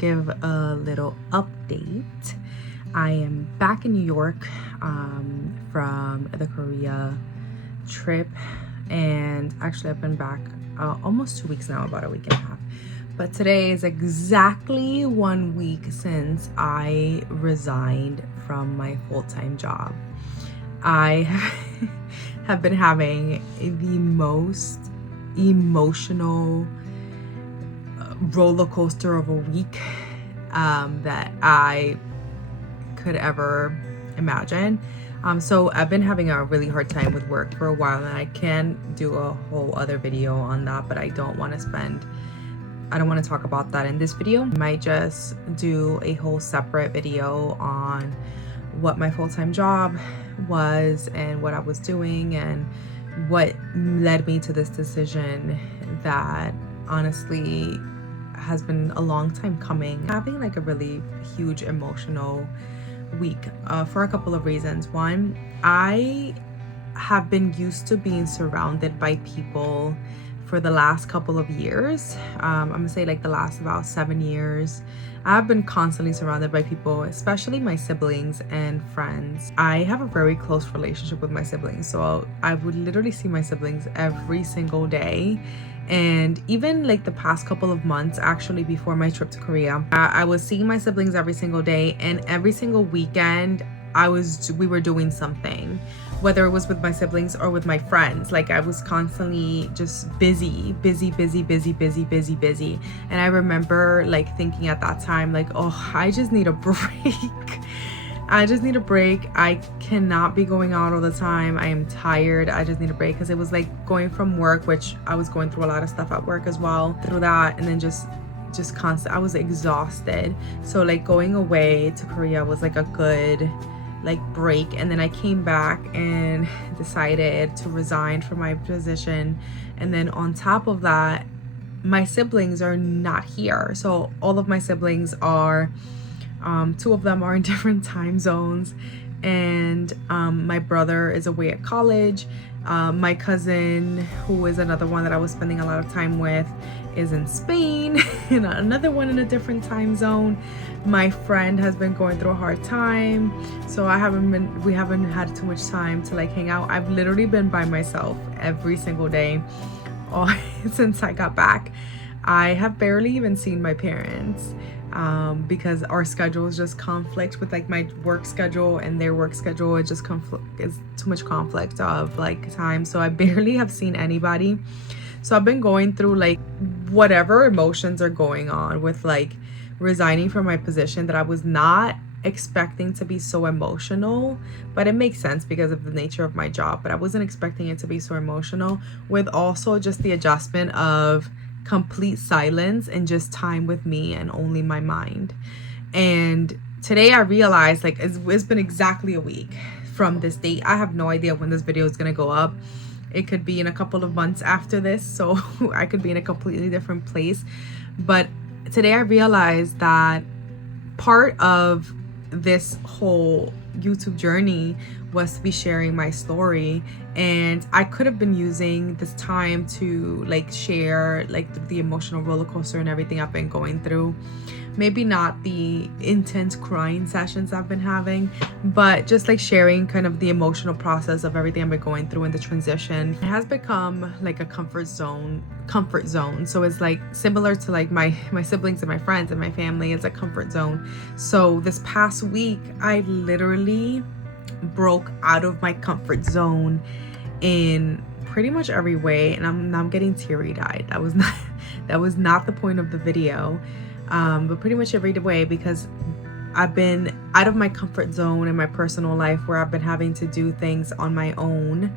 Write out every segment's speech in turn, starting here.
give a little update. I am back in New York from the Korea trip, and actually I've been back almost 2 weeks now, about a week and a half. But today is exactly 1 week since I resigned from my full-time job. I have been having the most emotional roller coaster of a week that I could ever imagine. So I've been having a really hard time with work for a while, and I can do a whole other video on that, but I don't want to talk about that in this video. I might just do a whole separate video on what my full-time job was and what I was doing and what led me to this decision that honestly has been a long time coming. Having like a really huge emotional week for a couple of reasons. One, I have been used to being surrounded by people for the last couple of years. I'm gonna say like the last about 7 years. I've been constantly surrounded by people, especially my siblings and friends. I have a very close relationship with my siblings, so I would literally see my siblings every single day. And even like the past couple of months, actually before my trip to Korea, I was seeing my siblings every single day, and every single weekend we were doing something, whether it was with my siblings or with my friends. Like I was constantly just busy. And I remember like thinking at that time, like, oh, I just need a break. I just need a break. I cannot be going out all the time. I am tired. I just need a break, because it was like going from work, which I was going through a lot of stuff at work as well, through that, and then just constant. I was exhausted. So like going away to Korea was like a good like break. And then I came back and decided to resign from my position. And then on top of that, my siblings are not here. So all of my siblings are two of them are in different time zones, and my brother is away at college. My cousin, who is another one that I was spending a lot of time with, is in Spain, and another one in a different time zone. My friend has been going through a hard time, so we haven't had too much time to like hang out. I've literally been by myself every single day since I got back. I have barely even seen my parents because our schedules just conflict with like my work schedule and their work schedule. It just is too much conflict of like time, so I barely have seen anybody. So I've been going through like whatever emotions are going on with like resigning from my position that I was not expecting to be so emotional, but it makes sense because of the nature of my job. But I wasn't expecting it to be so emotional, with also just the adjustment of complete silence and just time with me and only my mind. And today I realized like it's been exactly a week from this date. I have no idea when this video is gonna go up. It could be in a couple of months after this, so I could be in a completely different place. But today I realized that part of this whole YouTube journey was to be sharing my story, and I could have been using this time to like share like the emotional roller coaster and everything I've been going through. Maybe not the intense crying sessions I've been having, but just like sharing kind of the emotional process of everything I've been going through in the transition. It has become like a comfort zone. So it's like similar to like my siblings and my friends and my family. It's a comfort zone. So this past week, I literally broke out of my comfort zone in pretty much every way, and I'm getting teary-eyed. That was not the point of the video. But pretty much every way, because I've been out of my comfort zone in my personal life, where I've been having to do things on my own,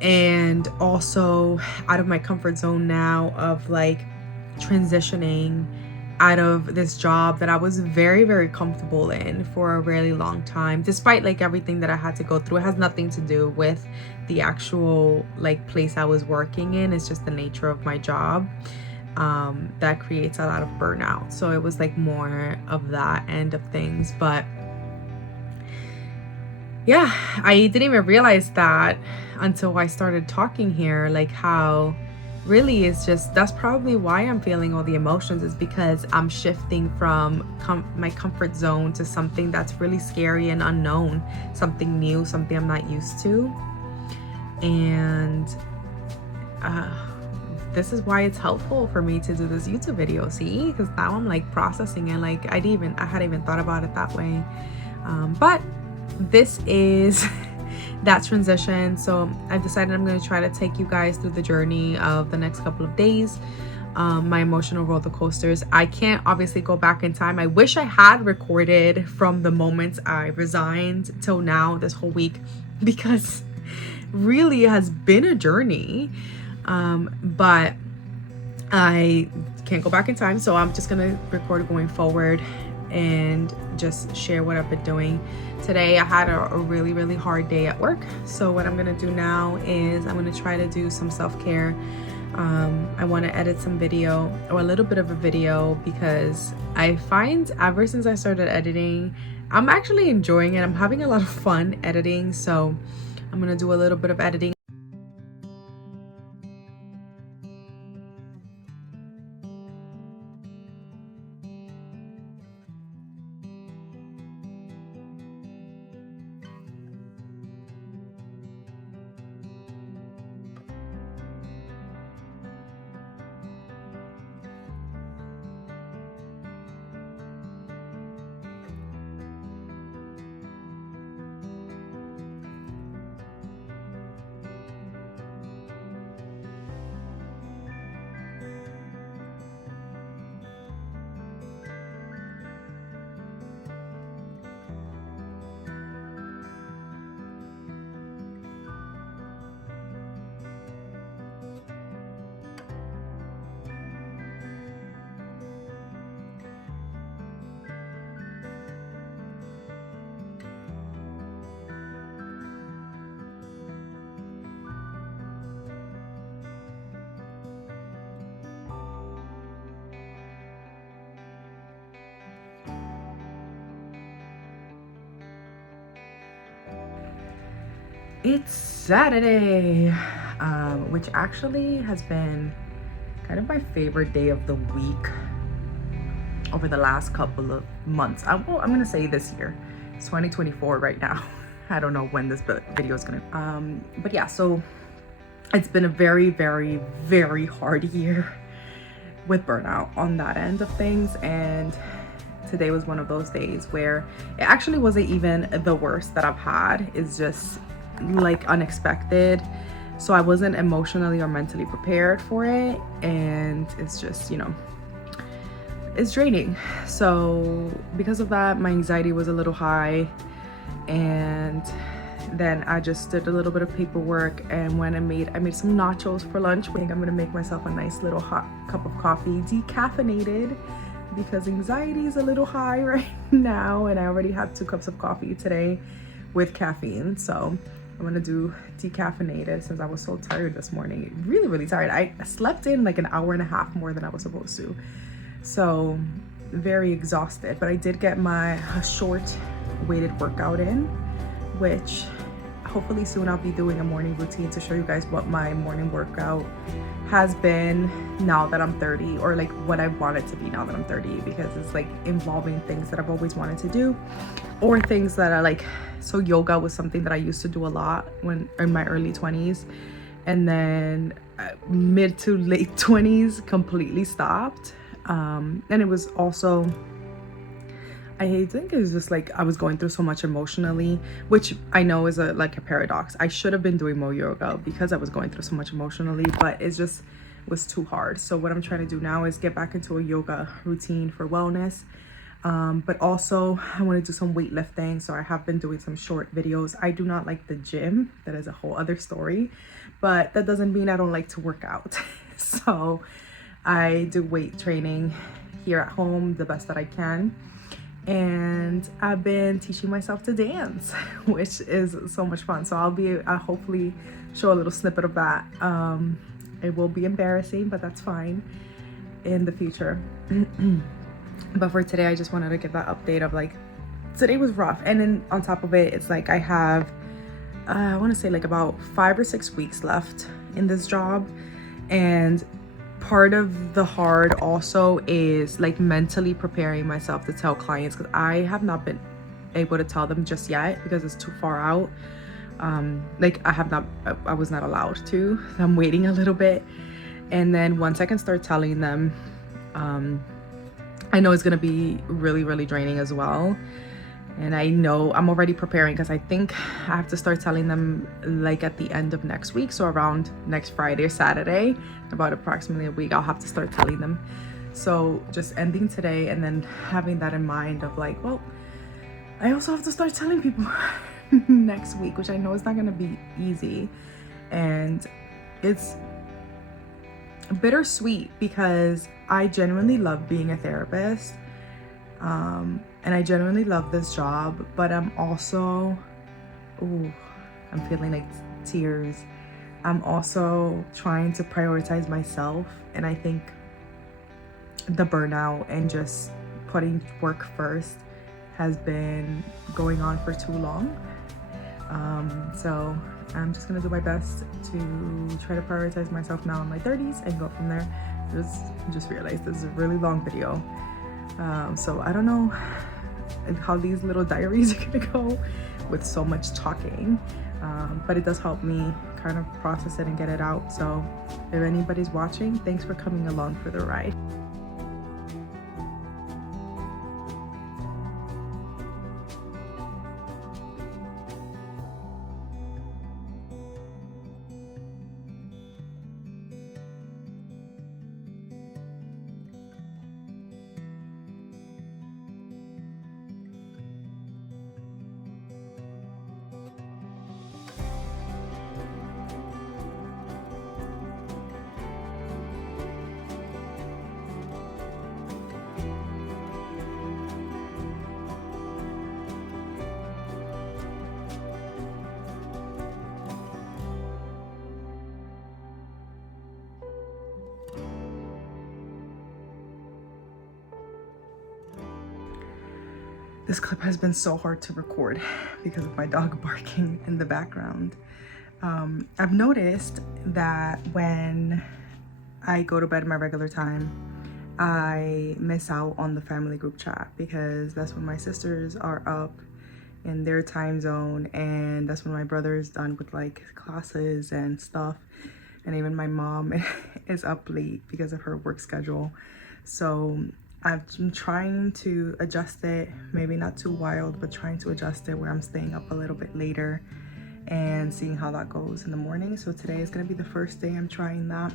and also out of my comfort zone now of like transitioning out of this job that I was very, very comfortable in for a really long time, despite like everything that I had to go through. It has nothing to do with the actual like place I was working in. It's just the nature of my job that creates a lot of burnout. So it was like more of that end of things. But yeah, I didn't even realize that until I started talking here, like how really is just, that's probably why I'm feeling all the emotions, is because I'm shifting from my comfort zone to something that's really scary and unknown, something new, something I'm not used to. And this is why it's helpful for me to do this YouTube video, see, because now I'm like processing it. Like I hadn't even thought about it that way. But this is that transition. So I've decided I'm going to try to take you guys through the journey of the next couple of days, my emotional roller coasters. I can't obviously go back in time. I wish I had recorded from the moment I resigned till now, this whole week, because really it has been a journey. But I can't go back in time, so I'm just gonna record going forward and just share what I've been doing. Today I had a really hard day at work, so what I'm gonna do now is I'm gonna try to do some self-care. I want to edit some video, or a little bit of a video, because I find ever since I started editing, I'm actually enjoying it. I'm having a lot of fun editing, so I'm gonna do a little bit of editing. It's Saturday, which actually has been kind of my favorite day of the week over the last couple of months. I'm gonna say this year. It's 2024 right now. I don't know when this video is gonna, but yeah, so it's been a very hard year with burnout on that end of things, and today was one of those days where it actually wasn't even the worst that I've had. It's just like unexpected, so I wasn't emotionally or mentally prepared for it, and it's just, you know, it's draining. So because of that, my anxiety was a little high, and then I just did a little bit of paperwork and went and I made some nachos for lunch. I think I'm gonna make myself a nice little hot cup of coffee, decaffeinated, because anxiety is a little high right now, and I already had 2 cups of coffee today with caffeine. So I'm gonna do decaffeinated since I was so tired this morning. Really tired. I slept in like an hour and a half more than I was supposed to. So very exhausted, but I did get my short weighted workout in, which hopefully soon I'll be doing a morning routine to show you guys what my morning workout has been now that I'm 30, or like what I want it to be now that I'm 30, because it's like involving things that I've always wanted to do, or things that are like, so yoga was something that I used to do a lot when in my early 20s, and then mid to late 20s completely stopped. And it was also, I think it was just like I was going through so much emotionally, which I know is like a paradox. I should have been doing more yoga because I was going through so much emotionally, but it just was too hard. So what I'm trying to do now is get back into a yoga routine for wellness. But also I want to do some weightlifting, so I have been doing some short videos. I do not like the gym. That is a whole other story, but that doesn't mean I don't like to work out. So I do weight training here at home the best that I can, and I've been teaching myself to dance, which is so much fun. So I'll hopefully show a little snippet of that. It will be embarrassing, but that's fine in the future. But for today, I just wanted to give that update of like, today was rough. And then on top of it, it's like I have, I want to say like about 5 or 6 weeks left in this job. And part of the hard also is like mentally preparing myself to tell clients, because I have not been able to tell them just yet because it's too far out. Like I was not allowed to. I'm waiting a little bit, and then once I can start telling them, I know it's gonna be really draining as well. And I know I'm already preparing because I think I have to start telling them like at the end of next week. So around next Friday or Saturday, about approximately a week, I'll have to start telling them. So just ending today and then having that in mind of like, well, I also have to start telling people next week, which I know is not going to be easy. And it's bittersweet because I genuinely love being a therapist. And I genuinely love this job, but I'm also, I'm feeling like tears. I'm also trying to prioritize myself. And I think the burnout and just putting work first has been going on for too long. So I'm just gonna do my best to try to prioritize myself now in my 30s and go from there. Just realized this is a really long video. So I don't know how these little diaries are gonna go with so much talking, but it does help me kind of process it and get it out. So if anybody's watching, thanks for coming along for the ride. This clip has been so hard to record because of my dog barking in the background. I've noticed that when I go to bed at my regular time, I miss out on the family group chat because that's when my sisters are up in their time zone, and that's when my brother's done with like classes and stuff, and even my mom is up late because of her work schedule. So I've been trying to adjust it, maybe not too wild, but trying to adjust it where I'm staying up a little bit later and seeing how that goes in the morning. So today is gonna be the first day I'm trying that.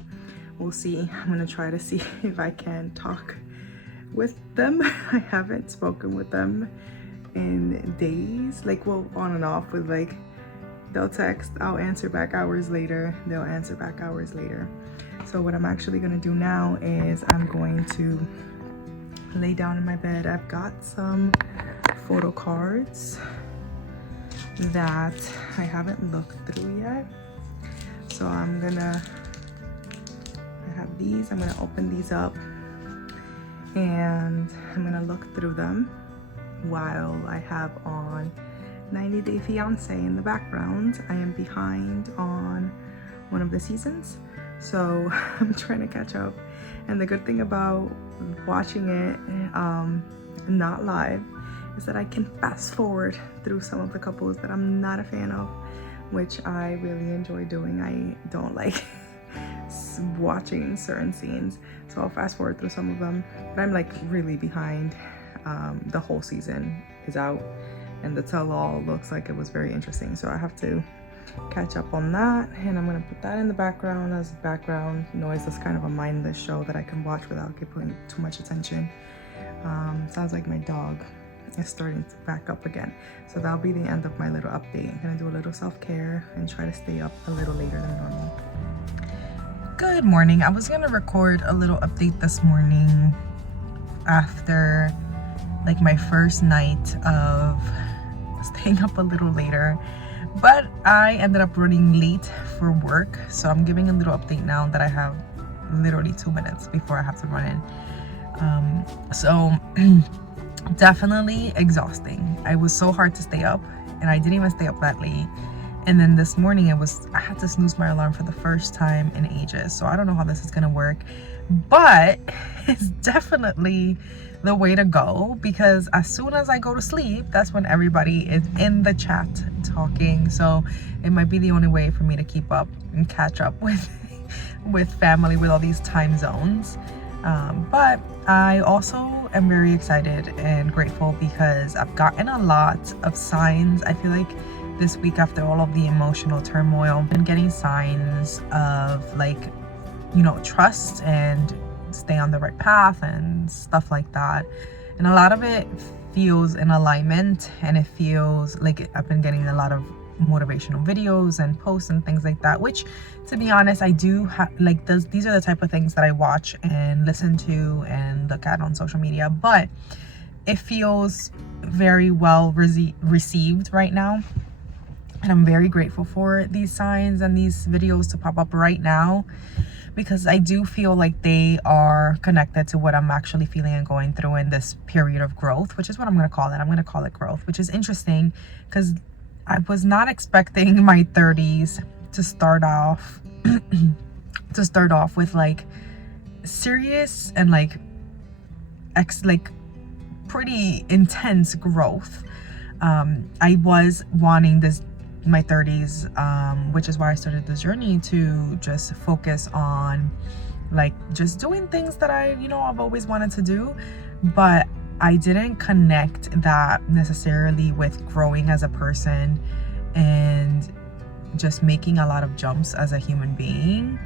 We'll see. I'm gonna try to see if I can talk with them. I haven't spoken with them in days, like, well, on and off with like, they'll text, I'll answer back hours later, they'll answer back hours later. So what I'm actually gonna do now is I'm going to lay down in my bed. I've got some photo cards that I haven't looked through yet. So I have these, I'm gonna open these up and I'm gonna look through them while I have on 90 Day Fiancé in the background. I am behind on one of the seasons, so I'm trying to catch up. And the good thing about watching it not live is that I can fast forward through some of the couples that I'm not a fan of, which I really enjoy doing. I don't like watching certain scenes, so I'll fast forward through some of them, but I'm like really behind. The whole season is out and the tell-all looks like it was very interesting, so I have to catch up on that, and I'm gonna put that in the background as background noise. That's kind of a mindless show that I can watch without putting too much attention. Sounds like my dog is starting to back up again, so that'll be the end of my little update. I'm gonna do a little self-care and try to stay up a little later than normal. Good morning. I was gonna record a little update this morning after like my first night of staying up a little later, but I ended up running late for work, so I'm giving a little update now that I have literally 2 minutes before I have to run in. So definitely exhausting. It was so hard to stay up, and I didn't even stay up that late. And then this morning I had to snooze my alarm for the first time in ages. So I don't know how this is gonna work, but it's definitely the way to go, because as soon as I go to sleep, that's when everybody is in the chat talking. So it might be the only way for me to keep up and catch up with family, with all these time zones. But I also am very excited and grateful because I've gotten a lot of signs. I feel like this week, after all of the emotional turmoil, I've been getting signs of, like, you know, trust and stay on the right path and stuff like that. And a lot of it feels in alignment, and it feels like I've been getting a lot of motivational videos and posts and things like that, which, to be honest, I do like these are the type of things that I watch and listen to and look at on social media. But it feels very well received right now, and I'm very grateful for these signs and these videos to pop up right now, because I do feel like they are connected to what I'm actually feeling and going through in this period of growth, which is what I'm going to call it. I'm going to call it growth, which is interesting because I was not expecting my 30s to start off with like serious and like pretty intense growth. I was wanting my 30s, which is why I started this journey, to just focus on like just doing things that I've always wanted to do, but I didn't connect that necessarily with growing as a person and just making a lot of jumps as a human being.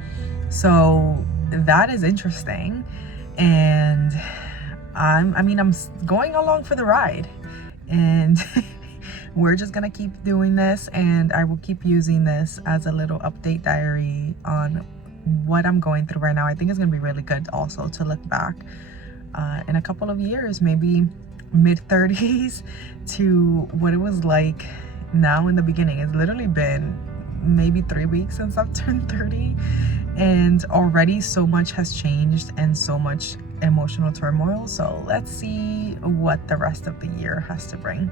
So that is interesting, and I'm going along for the ride, and we're just gonna keep doing this, and I will keep using this as a little update diary on what I'm going through right now. I think it's gonna be really good also to look back in a couple of years, maybe mid-30s, to what it was like now in the beginning. It's literally been maybe 3 weeks since I've turned 30, and already so much has changed and so much emotional turmoil. So let's see what the rest of the year has to bring.